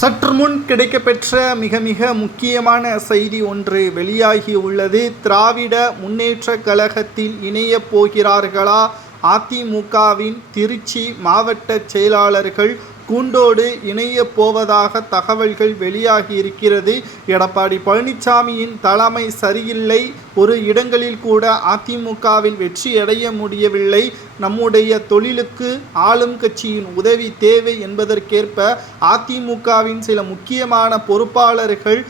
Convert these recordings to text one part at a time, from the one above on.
சற்று முன் கிடைக்கப்பெற்ற மிக மிக முக்கியமான செய்தி ஒன்று வெளியாகி உள்ளது. திராவிட முன்னேற்ற கழகத்தில் இணையப் போகிறார்களா? அதிமுகவின் திருச்சி மாவட்ட செயலாளர்கள் கூண்டோடு இணையப் போவதாக தகவல்கள் வெளியாகி இருக்கிறது எடப்பாடி பழனிசாமியின் தலைமை சரியில்லை. ஒரு இடங்களில் கூட அதிமுகவில் வெற்றி அடைய முடியவில்லை. நம்முடைய தொழிலுக்கு ஆளும் கட்சியின் உதவி தேவை என்பதற்கேற்ப அதிமுகவின் சில முக்கியமான பொறுப்பாளர்கள்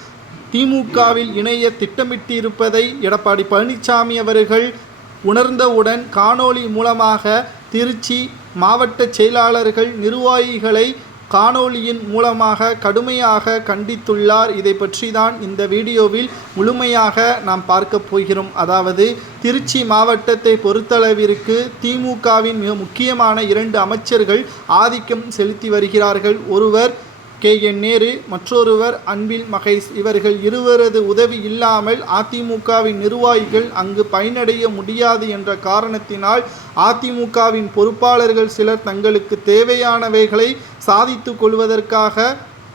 திமுகவில் இணைய திட்டமிட்டிருப்பதை எடப்பாடி பழனிசாமி அவர்கள் உணர்ந்தவுடன் காணொளி மூலமாக திருச்சி மாவட்ட செயலாளர்கள் நிர்வாகிகளை காணொளியின் மூலமாக கடுமையாக கண்டித்துள்ளார். இதை பற்றி தான் இந்த வீடியோவில் முழுமையாக நாம் பார்க்க போகிறோம். அதாவது திருச்சி மாவட்டத்தை பொறுத்தளவிற்கு திமுகவின் மிக முக்கியமான இரண்டு அமைச்சர்கள் ஆதிக்கம் செலுத்தி வருகிறார்கள். ஒருவர் கே. என். நேரு மற்றொருவர் அன்பில் மகேஷ். இவர்கள் இருவரது உதவி இல்லாமல் அதிமுகவின் நிர்வாகிகள் அங்கு பயனடைய முடியாது என்ற காரணத்தினால் அதிமுகவின் பொறுப்பாளர்கள் சிலர் தங்களுக்கு தேவையானவைகளை சாதித்து கொள்வதற்காக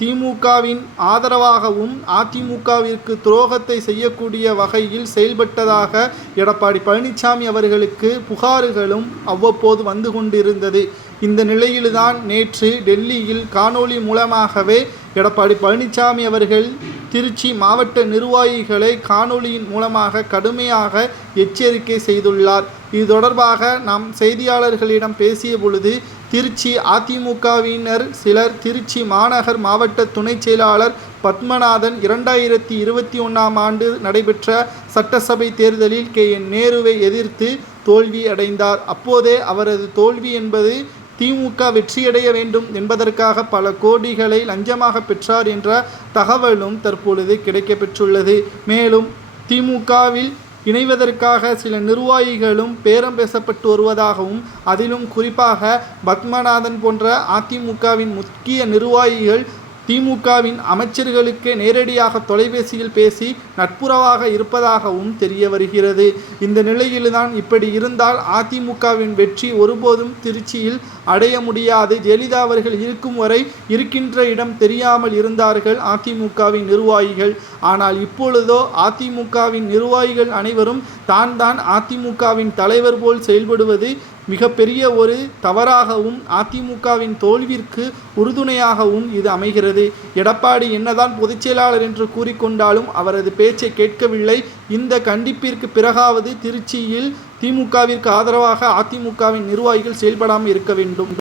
திமுகவின் ஆதரவாகவும் அதிமுகவிற்கு துரோகத்தை செய்யக்கூடிய வகையில் செயல்பட்டதாக எடப்பாடி பழனிசாமி அவர்களுக்கு புகார்களும் அவ்வப்போது வந்து கொண்டிருந்தது. இந்த நிலையில்தான் நேற்று டெல்லியில் காணொளி மூலமாகவே எடப்பாடி பழனிசாமி அவர்கள் திருச்சி மாவட்ட நிர்வாகிகளை காணொளியின் மூலமாக கடுமையாக எச்சரிக்கை செய்துள்ளார். இது தொடர்பாக நாம் செய்தியாளர்களிடம் பேசிய பொழுது திருச்சி அதிமுகவினர் சிலர் திருச்சி மாநகர் மாவட்ட துணை செயலாளர் பத்மநாதன் இரண்டாயிரத்தி இருபத்தி ஒன்றாம் ஆண்டு நடைபெற்ற சட்டசபை தேர்தலில் கே. என். நேருவை எதிர்த்து தோல்வி அடைந்தார். அப்போதே அவரது தோல்வி என்பது திமுக வெற்றியடைய வேண்டும் என்பதற்காக பல கோடிகளை லஞ்சமாக பெற்றார் என்ற தகவலும் தற்பொழுது கிடைக்கப்பெற்றுள்ளது. மேலும் திமுகவில் இணைவதற்காக சில நிர்வாகிகளும் பேரம் பேசப்பட்டு வருவதாகவும் அதிலும் குறிப்பாக பத்மநாதன் போன்ற அதிமுகவின் முக்கிய நிர்வாகிகள் திமுகவின் அமைச்சர்களுக்கு நேரடியாக தொலைபேசியில் பேசி நட்புறவாக இருப்பதாகவும் தெரிய வருகிறது. இந்த நிலையில்தான் இப்படி இருந்தால் அதிமுகவின் வெற்றி ஒருபோதும் திருச்சியில் அடைய முடியாது. ஜெயலலிதா அவர்கள் இருக்கும் வரை இருக்கின்ற இடம் தெரியாமல் இருந்தார்கள் அதிமுகவின் நிர்வாகிகள். ஆனால் இப்பொழுதோ அதிமுகவின் நிர்வாகிகள் அனைவரும் தான் தான் அதிமுகவின் தலைவர் போல் செயல்படுவது மிகப்பெரிய ஒரு தவறாகவும் அதிமுகவின் தோல்விற்கு உறுதுணையாகவும் இது அமைகிறது. எடப்பாடி என்னதான் பொதுச் செயலாளர் என்று கூறிக்கொண்டாலும் அவரது பேச்சை கேட்கவில்லை. இந்த கண்டிப்பிற்கு பிறகாவது திருச்சியில் திமுகவிற்கு ஆதரவாக அதிமுகவின் நிர்வாகிகள் செயல்படாமல் இருக்க வேண்டும்.